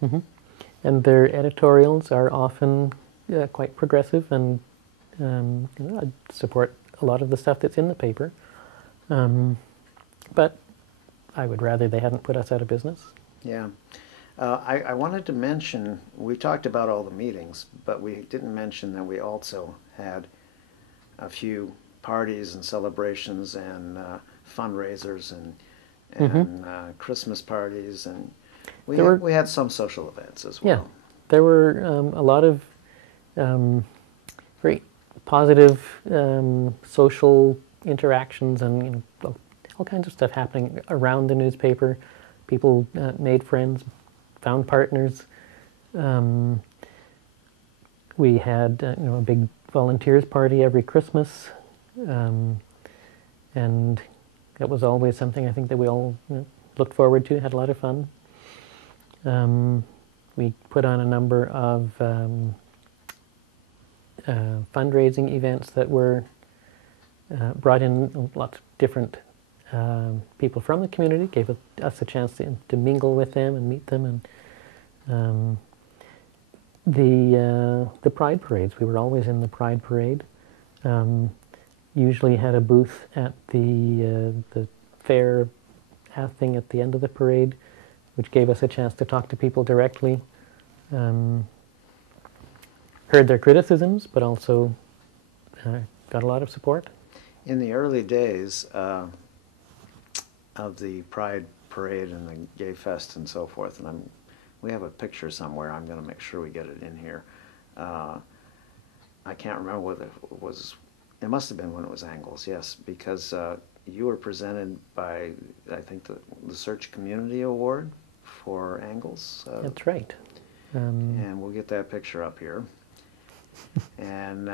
Hmm. And their editorials are often quite progressive, and I support a lot of the stuff that's in the paper. But I would rather they hadn't put us out of business. Yeah. I wanted to mention, we talked about all the meetings, but we didn't mention that we also had a few parties and celebrations and fundraisers and Christmas parties, and we had some social events as well. Yeah, there were a lot of very positive social interactions, and all kinds of stuff happening around the newspaper. People made friends, found partners. We had a big volunteers party every Christmas, and that was always something I think that we all looked forward to. Had a lot of fun. We put on a number of fundraising events that were brought in lots of different people from the community, gave us a chance to mingle with them and meet them, and the Pride parades. We were always in the Pride parade. Usually had a booth at the fair thing at the end of the parade, which gave us a chance to talk to people directly. Heard their criticisms, but also got a lot of support. In the early days of the Pride Parade and the Gay Fest and so forth, and we have a picture somewhere. I'm going to make sure we get it in here. I can't remember whether it was, it must have been when it was Angles, yes, because you were presented by, I think, the Search Community Award for Angles. That's right. And we'll get that picture up here. And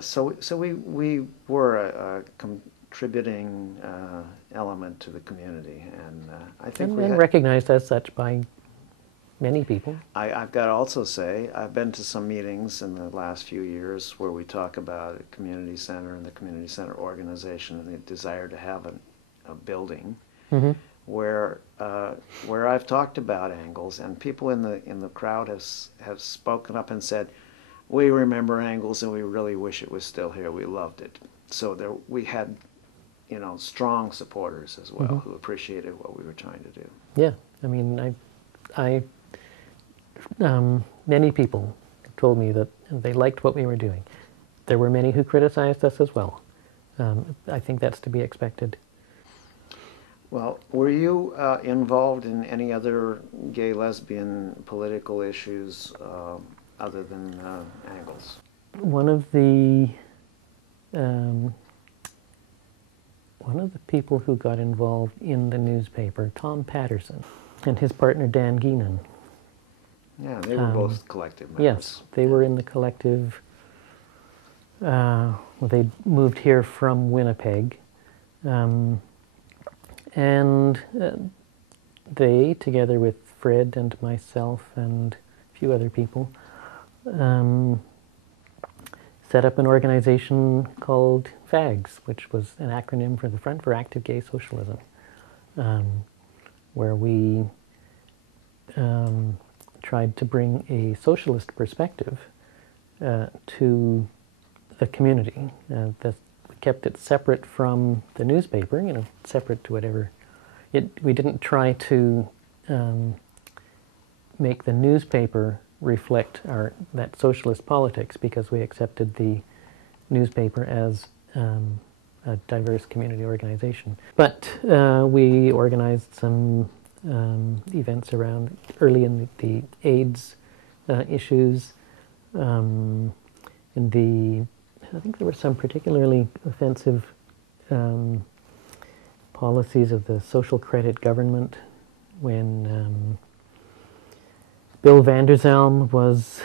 so we were a contributing element to the community, and I think we had, recognized as such by many people. I've got to also say, I've been to some meetings in the last few years where we talk about a community center and the community center organization and the desire to have a building where I've talked about Angles, and people in the crowd have spoken up and said, we remember Angles and we really wish it was still here. We loved it. So we had, strong supporters as well who appreciated what we were trying to do. Yeah, I mean, many people told me that they liked what we were doing. There were many who criticized us as well. I think that's to be expected. Well, were you involved in any other gay, lesbian political issues other than Angles? One of the people who got involved in the newspaper, Tom Patterson, and his partner Dan Geenan. Yeah, they were both collective members. Yes, they were in the collective. They moved here from Winnipeg. And they, together with Fred and myself and a few other people, set up an organization called FAGS, which was an acronym for the Front for Active Gay Socialism, where we tried to bring a socialist perspective to the community. We kept it separate from the newspaper, separate to whatever. We didn't try to make the newspaper reflect that socialist politics, because we accepted the newspaper as a diverse community organization. But we organized some events around early in the AIDS issues. I think there were some particularly offensive policies of the social credit government when Bill Vander was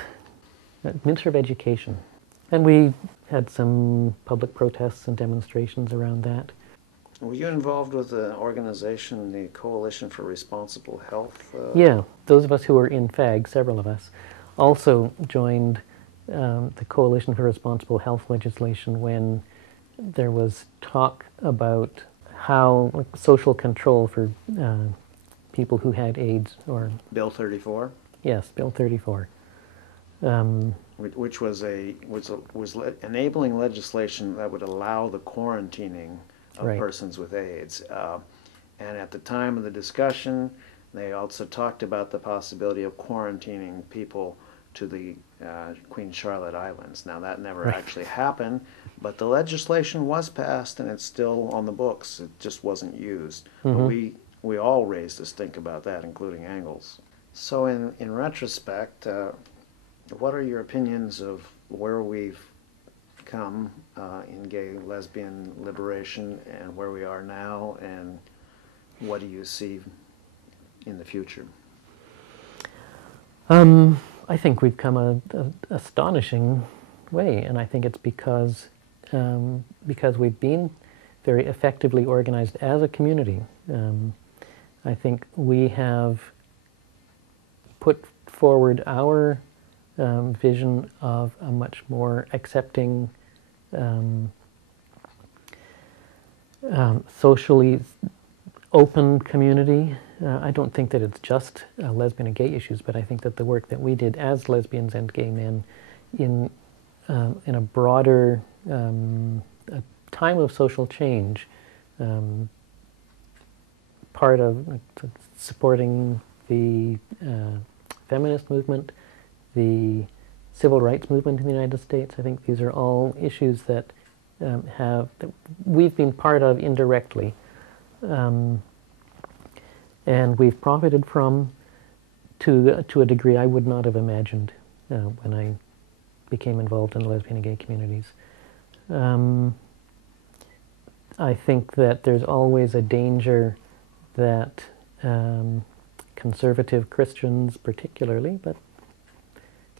Minister of Education. And we had some public protests and demonstrations around that. Were you involved with the organization, the Coalition for Responsible Health? Yeah, those of us who were in FAG, several of us, also joined the Coalition for Responsible Health legislation when there was talk about how social control for people who had AIDS, or Bill 34, yes, Bill 34. which was enabling legislation that would allow the quarantining of Right. persons with AIDS. And at the time of the discussion, they also talked about the possibility of quarantining people to the Queen Charlotte Islands. Now, that never Right. actually happened, but the legislation was passed and it's still on the books. It just wasn't used. But we all raised a stink about that, including Angles. So in retrospect, what are your opinions of where we've come in gay lesbian liberation and where we are now, and what do you see in the future? I think we've come a astonishing way, and I think it's because we've been very effectively organized as a community. I think we have put forward our vision of a much more accepting, socially open community. I don't think that it's just lesbian and gay issues, but I think that the work that we did as lesbians and gay men in a broader a time of social change, part of supporting the feminist movement, the civil rights movement in the United States. I think these are all issues that that we've been part of indirectly. And we've profited from to a degree I would not have imagined when I became involved in the lesbian and gay communities. I think that there's always a danger that conservative Christians particularly, but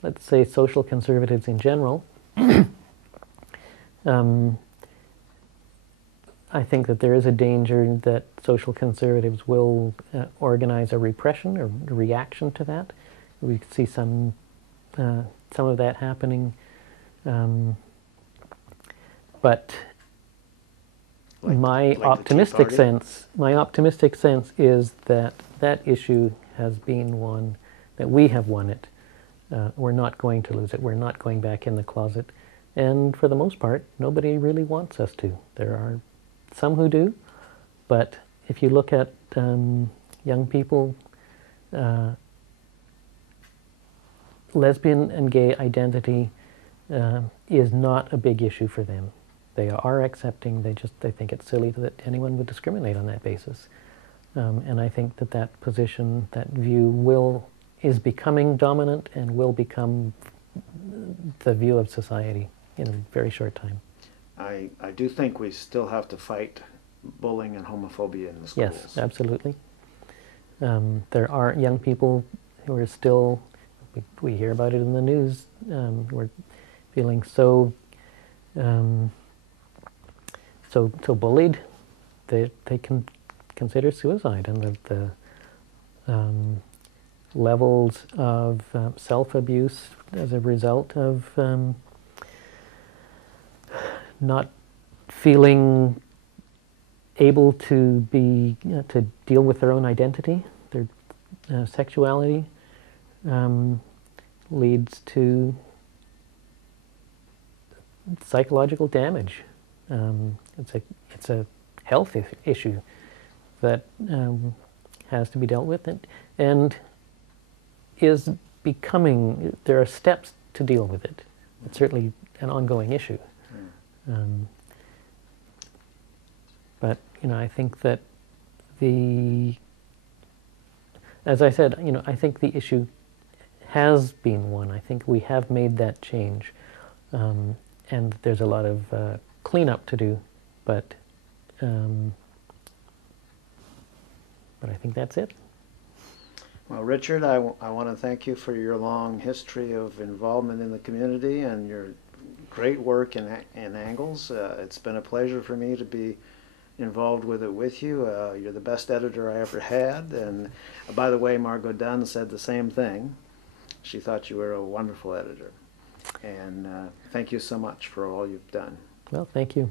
let's say social conservatives in general, I think that there is a danger that social conservatives will organize a repression or reaction to that. We see some of that happening, but my optimistic sense is that that issue has been one that we have won it. We're not going to lose it. We're not going back in the closet, and for the most part, nobody really wants us to. There are some who do, but if you look at young people, lesbian and gay identity is not a big issue for them. They are accepting. They think it's silly that anyone would discriminate on that basis, and I think that position, that view, is becoming dominant and will become the view of society in a very short time. I do think we still have to fight bullying and homophobia in the schools. Yes, absolutely. There are young people who are still, we hear about it in the news, who are feeling so bullied that they can consider suicide, and the levels of self-abuse as a result of not feeling able to to deal with their own identity, their sexuality, leads to psychological damage. It's a health issue that has to be dealt with, and is becoming. There are steps to deal with it. It's certainly an ongoing issue. But I think that as I said, I think the issue has been won. I think we have made that change, and there's a lot of cleanup to do, but I think that's it. Well, Richard, I want to thank you for your long history of involvement in the community and your great work in Angles. It's been a pleasure for me to be involved with it with you. You're the best editor I ever had, and by the way, Margot Dunn said the same thing. She thought you were a wonderful editor, and thank you so much for all you've done. Well, thank you.